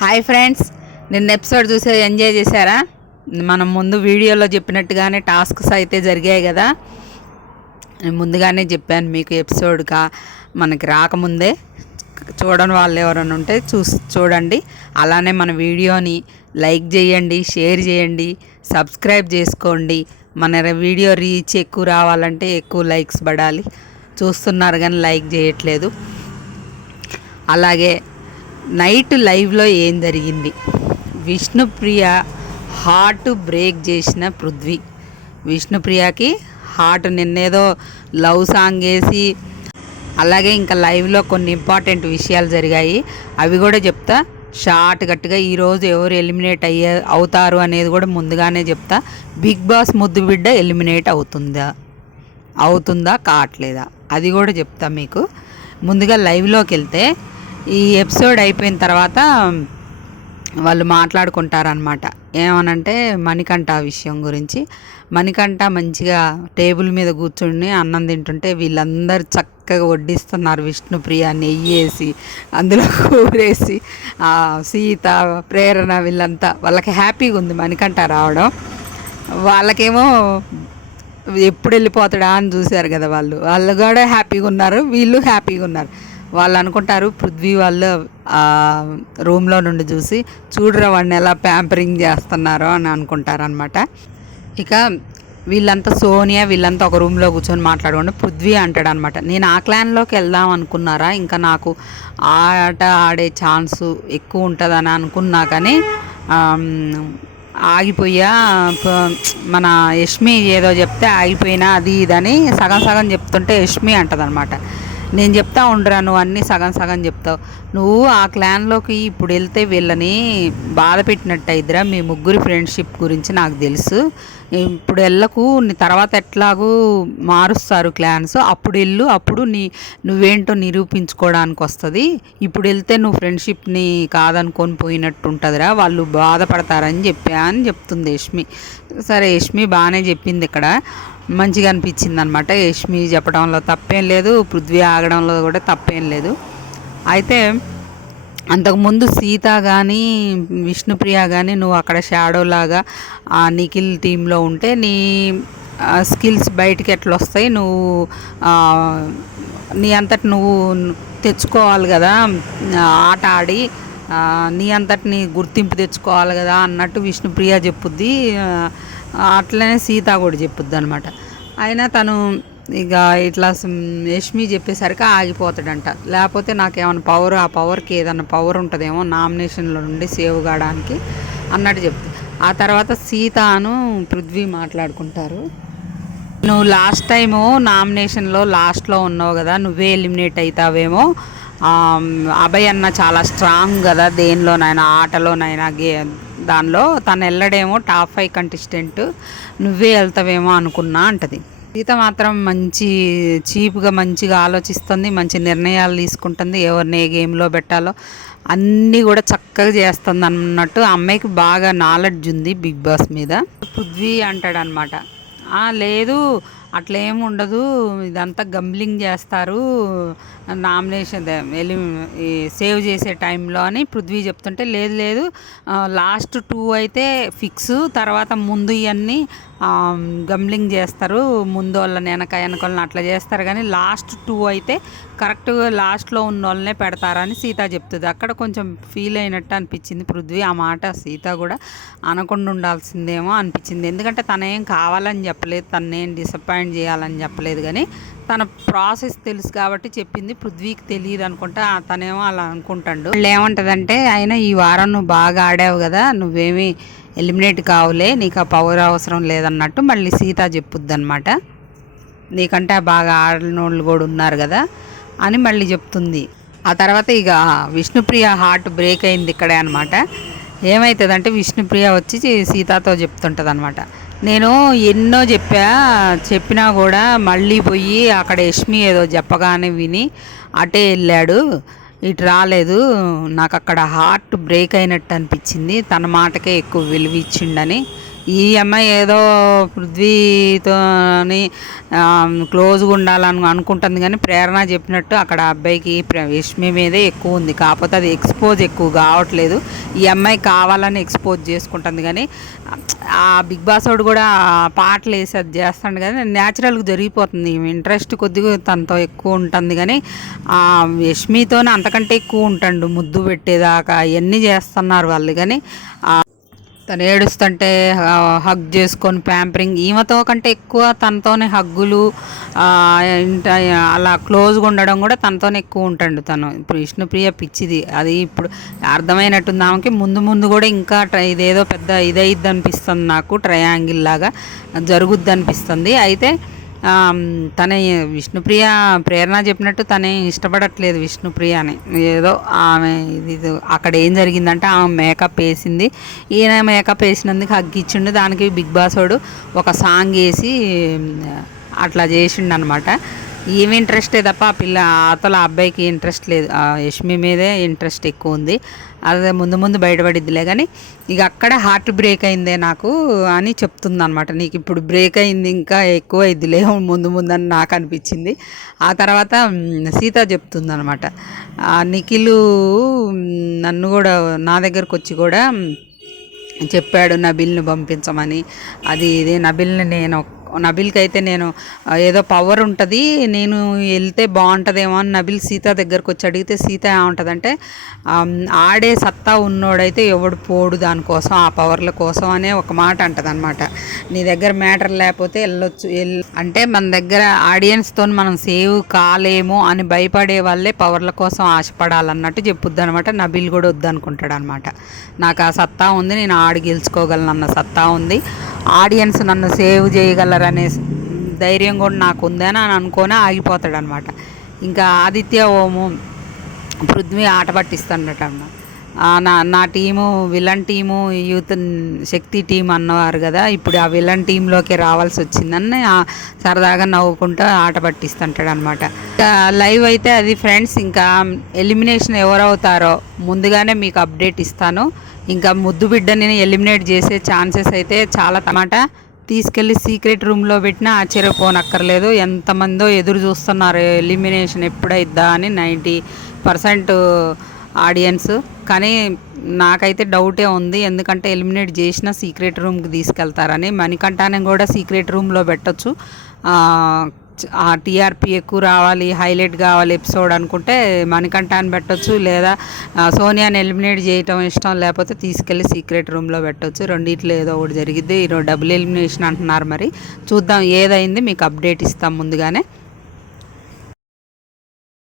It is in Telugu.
హాయ్ ఫ్రెండ్స్, నిన్న ఎపిసోడ్ చూసి ఎంజాయ్ చేశారా? మనం ముందు వీడియోలో చెప్పినట్టుగానే టాస్క్స్ అయితే జరిగాయి కదా. నేను ముందుగానే చెప్పాను మీకు ఎపిసోడ్గా మనకి రాకముందే. చూడని వాళ్ళు ఎవరైనా ఉంటే చూడండి. అలానే మన వీడియోని లైక్ చేయండి, షేర్ చేయండి, సబ్స్క్రైబ్ చేసుకోండి. మన వీడియో రీచ్ ఎక్కువ రావాలంటే ఎక్కువ లైక్స్ పడాలి. చూస్తున్నారు కానీ లైక్ చేయట్లేదు. అలాగే నైట్ లైవ్లో ఏం జరిగింది? విష్ణుప్రియ హార్ట్ బ్రేక్ చేసిన పృథ్వీ. విష్ణుప్రియకి హార్ట్ నిన్నేదో లవ్ సాంగ్ వేసి, అలాగే ఇంకా లైవ్లో కొన్ని ఇంపార్టెంట్ విషయాలు జరిగాయి, అవి కూడా చెప్తా. షార్ట్ గట్టిగా ఈరోజు ఎవరు ఎలిమినేట్ అవుతారు అనేది కూడా ముందుగానే చెప్తా. బిగ్ బాస్ ముద్దు బిడ్డ ఎలిమినేట్ అవుతుందా కావట్లేదా అది కూడా చెప్తా మీకు. ముందుగా లైవ్లోకి వెళ్తే, ఈ ఎపిసోడ్ అయిపోయిన తర్వాత వాళ్ళు మాట్లాడుకుంటారనమాట. ఏమనంటే మణికంఠ విషయం గురించి. మణికంఠ మంచిగా టేబుల్ మీద కూర్చుని అన్నం తింటుంటే వీళ్ళందరూ చక్కగా వడ్డిస్తున్నారు. విష్ణుప్రియ నెయ్యి వేసి, అందులో కూరేసి, సీత, ప్రేరణ, వీళ్ళంతా వాళ్ళకి హ్యాపీగా ఉంది మణికంఠ రావడం. వాళ్ళకేమో ఎప్పుడు వెళ్ళిపోతాడా అని చూశారు కదా, వాళ్ళు కూడా హ్యాపీగా ఉన్నారు, వీళ్ళు హ్యాపీగా ఉన్నారు. వాళ్ళు అనుకుంటారు పృథ్వీ వాళ్ళు రూమ్లో నుండి చూసి, చూడరా వాడిని ఎలా ప్యాంపరింగ్ చేస్తున్నారో అని అనుకుంటారనమాట. ఇక వీళ్ళంతా సోనియా వీళ్ళంతా ఒక రూమ్లో కూర్చొని మాట్లాడుకుంటే పృథ్వీ అంటాడు అనమాట, నేను ఆ క్లాన్లోకి వెళ్దాం అనుకున్నారా, ఇంకా నాకు ఆట ఆడే ఛాన్సు ఎక్కువ ఉంటుందని అనుకున్నా కానీ ఆగిపోయా. మన యష్మి ఏదో చెప్తే ఆగిపోయినా అది ఇదని సగం సగం చెప్తుంటే యష్మి అంటదనమాట, నేను చెప్తా ఉండరా, నువ్వు అన్నీ సగం సగం చెప్తావు, నువ్వు ఆ క్లాన్లోకి ఇప్పుడు వెళ్తే వీళ్ళని బాధ పెట్టినట్టు అయిద్దిరా, మీ ముగ్గురి ఫ్రెండ్షిప్ గురించి నాకు తెలుసు, ఇప్పుడు వెళ్ళకు, నీ తర్వాత ఎట్లాగూ మారుస్తారు క్లాన్స్, అప్పుడు వెళ్ళు, అప్పుడు నువ్వేంటో నిరూపించుకోవడానికి వస్తుంది, ఇప్పుడు వెళ్తే నువ్వు ఫ్రెండ్షిప్ని కాదనుకొని పోయినట్టు ఉంటుందిరా, వాళ్ళు బాధపడతారని చెప్తుంది యష్మి. సరే, యష్మి బాగానే చెప్పింది, ఇక్కడ మంచిగా అనిపించింది అనమాట. యష్మి చెప్పడంలో తప్పేం లేదు, పృథ్వీ ఆగడంలో కూడా తప్పేం లేదు. అయితే అంతకుముందు సీత కానీ విష్ణుప్రియ కానీ నువ్వు అక్కడ షాడో లాగా ఆ నిఖిల్ టీంలో ఉంటే నీ స్కిల్స్ బయటికి ఎట్లా వస్తాయి, నువ్వు నీ అంతటి నువ్వు తెచ్చుకోవాలి కదా, ఆట ఆడి నీ అంతటిని గుర్తింపు తెచ్చుకోవాలి కదా అన్నట్టు విష్ణుప్రియ చెప్పుద్ది. అట్లనే సీత కూడా చెప్పుద్ది అనమాట. అయినా తను ఇక ఇట్లా యష్మి చెప్పేసరికి ఆగిపోతాడంట. లేకపోతే నాకేమైనా పవర్, ఆ పవర్కి ఏదన్నా పవర్ ఉంటుందేమో నామినేషన్లో నుండి సేవ్ కావడానికి అన్నట్టు చెప్తుంది. ఆ తర్వాత సీతను పృథ్వీ మాట్లాడుకుంటారు. నువ్వు లాస్ట్ టైము నామినేషన్లో లాస్ట్లో ఉన్నావు కదా, నువ్వే ఎలిమినేట్ అవుతావేమో, అభయ్ అన్న చాలా స్ట్రాంగ్ కదా దేనిలోనైనా, ఆటలోనైనా దానిలో తను వెళ్ళడేమో టాప్ 5 కంటెస్టెంట్, నువ్వే వెళ్తావేమో అనుకున్నా అంటది. సీత మాత్రం మంచి చీప్గా మంచిగా ఆలోచిస్తుంది, మంచి నిర్ణయాలు తీసుకుంటుంది, ఎవరిని ఏ గేమ్లో పెట్టాలో అన్నీ కూడా చక్కగా చేస్తుంది అన్నట్టు. అమ్మాయికి బాగా నాలెడ్జ్ ఉంది బిగ్ బాస్ మీద. పృథ్వీ అంటాడనమాట, లేదు అట్లేమి ఉండదు, ఇదంతా గంబ్లింగ్ చేస్తారు నామినేషన్ సేవ్ చేసే టైంలో అని పృథ్వీ చెప్తుంటే, లేదు లాస్ట్ 2 అయితే ఫిక్స్, తర్వాత ముందు ఇవన్నీ గంబ్లింగ్ చేస్తారు, ముందు వాళ్ళని వెనకాలని అట్లా చేస్తారు, కానీ లాస్ట్ 2 అయితే కరెక్ట్గా లాస్ట్లో ఉన్న వాళ్ళనే పెడతారని సీత చెప్తుంది. అక్కడ కొంచెం ఫీల్ అయినట్టు అనిపించింది పృథ్వీ. ఆ మాట సీత కూడా అనకుండా ఉండాల్సిందేమో అనిపించింది, ఎందుకంటే తనేం కావాలని చెప్పలేదు, తనేం డిసప్పాయింట్ చేయాలని చెప్పలేదు, కానీ తన ప్రాసెస్ తెలుసు కాబట్టి చెప్పింది. పృథ్వీకి తెలియదు అనుకుంటా, తనేమో అలా అనుకుంటాడు. వాళ్ళు ఏమంటుందంటే, అయినా ఈ వారం నువ్వు బాగా ఆడావు కదా, నువ్వేమీ ఎలిమినేట్ కావులే, నీకు ఆ పవర్ అవసరం లేదన్నట్టు మళ్ళీ సీత చెప్పుద్ది అనమాట. నీకంటే బాగా ఆడిన వాళ్ళు కూడా ఉన్నారు కదా అని మళ్ళీ చెప్తుంది. ఆ తర్వాత ఇక విష్ణుప్రియ హార్ట్ బ్రేక్ అయింది ఇక్కడే అనమాట. ఏమవుతుందంటే విష్ణుప్రియ వచ్చి సీతతో చెప్తుంటుంది అనమాట, నేను ఎన్నో చెప్పినా కూడా మళ్ళీ పోయి అక్కడ యష్మి ఏదో చెప్పగానే విని అటే వెళ్ళాడు, ఇటు రాలేదు, నాకు అక్కడ హార్ట్ బ్రేక్ అయినట్టు అనిపించింది, తన మాటకే ఎక్కువ విలువ ఇచ్చిండని ఈ అమ్మాయి ఏదో పృథ్వీతోని క్లోజ్గా ఉండాలని అనుకుంటుంది, కానీ ప్రేరణ చెప్పినట్టు అక్కడ అబ్బాయికి యష్మి మీదే ఎక్కువ ఉంది. కాకపోతే అది ఎక్స్పోజ్ ఎక్కువ కావట్లేదు. ఈ అమ్మాయి కావాలని ఎక్స్పోజ్ చేసుకుంటుంది, కానీ ఆ బిగ్ బాస్ వాడు కూడా పాటలు వేసి అది చేస్తాడు, కానీ న్యాచురల్గా జరిగిపోతుంది. ఇంట్రెస్ట్ కొద్దిగా తనతో ఎక్కువ ఉంటుంది, కానీ యష్మితోనే అంతకంటే ఎక్కువ ఉంటాడు. ముద్దు పెట్టేదాకా అవన్నీ చేస్తున్నారు వాళ్ళు, కానీ తను ఏడుస్తుంటే హగ్ చేసుకొని ప్యాంపరింగ్, ఈమెతో కంటే ఎక్కువ తనతోనే హగ్గులు అలా క్లోజ్గా ఉండడం కూడా తనతోనే ఎక్కువ ఉంటాడు తను. ఇప్పుడు విష్ణుప్రియ పిచ్చిది, అది ఇప్పుడు అర్థమైనట్టుంది ఆమెకి. ముందు ముందు కూడా ఇంకా ఇదేదో పెద్ద ఇదైద్ది అనిపిస్తుంది నాకు, ట్రయాంగిల్ లాగా జరుగుద్ది అనిపిస్తుంది. అయితే తన విష్ణుప్రియ ప్రేరణ చెప్పినట్టు తనే ఇష్టపడట్లేదు విష్ణుప్రియని. ఏదో ఆమె ఇది అక్కడ ఏం జరిగిందంటే ఆమె మేకప్ వేసింది, ఈయన మేకప్ వేసినందుకు హగ్గిచ్చిండు. దానికి బిగ్ బాస్ వాడు ఒక సాంగ్ వేసి అట్లా చేసిండు అనమాట. ఏమి ఇంట్రెస్టే తప్ప ఆ పిల్ల అతల అబ్బాయికి ఇంట్రెస్ట్ లేదు, యష్మి మీదే ఇంట్రెస్ట్ ఎక్కువ ఉంది. అదే ముందు ముందు బయటపడిద్దిలే, కానీ ఇక అక్కడ హార్ట్ బ్రేక్ అయిందే నాకు అని చెప్తుంది అనమాట. నీకు ఇప్పుడు బ్రేక్ అయింది, ఇంకా ఎక్కువ అయిందిలే ముందు ముందు అని నాకు అనిపించింది. ఆ తర్వాత సీత చెప్తుంది అనమాట, నిఖిల్ నన్ను కూడా నా దగ్గరకు వచ్చి కూడా చెప్పాడు నబిల్ని పంపించమని. అది ఇదే నబిల్కి అయితే నేను ఏదో పవర్ ఉంటుంది, నేను వెళ్తే బాగుంటుందేమో అని నబిల్ సీత దగ్గరకు వచ్చి అడిగితే సీత ఏముంటుందంటే, ఆడే సత్తా ఉన్నోడైతే ఎవడు పోడు దానికోసం, ఆ పవర్ల కోసం అనే ఒక మాట అంటది అనమాట. నీ దగ్గర మ్యాటర్ లేకపోతే వెళ్ళొచ్చు అంటే మన దగ్గర ఆడియన్స్తో మనం సేవ్ కాలేమో అని భయపడే వాళ్ళే పవర్ల కోసం ఆశపడాలన్నట్టు చెప్పుద్ది అనమాట. నబిల్ కూడా వద్దనుకుంటాడు అనమాట. నాకు ఆ సత్తా ఉంది, నేను ఆడి గెలుచుకోగలను అన్న సత్తా ఉంది, ఆడియన్స్ నన్ను సేవ్ చేయగలరనే ధైర్యం కూడా నాకు ఉందని అని అనుకొని ఆగిపోతాడు అనమాట. ఇంకా ఆదిత్య ఓము పృథ్వీ ఆట పట్టిస్తాడట అన్నమాట. నా టీము విలన్ టీము యూత్ శక్తి టీం అన్నవారు కదా, ఇప్పుడు ఆ విలన్ టీంలోకి రావాల్సి వచ్చిందని సరదాగా నవ్వుకుంటూ ఆట పట్టిస్తుంటాడు అనమాట. లైవ్ అయితే అది ఫ్రెండ్స్. ఇంకా ఎలిమినేషన్ ఎవరవుతారో ముందుగానే మీకు అప్డేట్ ఇస్తాను. ఇంకా ముద్దు బిడ్డని ఎలిమినేట్ చేసే ఛాన్సెస్ అయితే చాలా టమాట. తీసుకెళ్ళి సీక్రెట్ రూమ్లో పెట్టినా ఆశ్చర్యపోనక్కర్లేదు. ఎంతమందో ఎదురు చూస్తున్నారు ఎలిమినేషన్ ఎప్పుడైద్దా అని 90% ఆడియన్స్. కానీ నాకైతే డౌటే ఉంది, ఎందుకంటే ఎలిమినేట్ చేసిన సీక్రెట్ రూమ్కి తీసుకెళ్తారని. మణికంఠాన్ని కూడా సీక్రెట్ రూమ్లో పెట్టచ్చు. టీఆర్పీ ఎక్కువ రావాలి, హైలైట్ కావాలి ఎపిసోడ్ అనుకుంటే మణికంఠాన్ని పెట్టచ్చు, లేదా సోనియాని ఎలిమినేట్ చేయటం ఇష్టం లేకపోతే తీసుకెళ్ళి సీక్రెట్ రూమ్లో పెట్టచ్చు. రెండిట్లో ఏదో ఒకటి జరిగిద్ది. ఈరోజు డబుల్ ఎలిమినేషన్ అంటున్నారు, మరి చూద్దాం ఏదైంది మీకు అప్డేట్ ఇస్తాం ముందుగానే.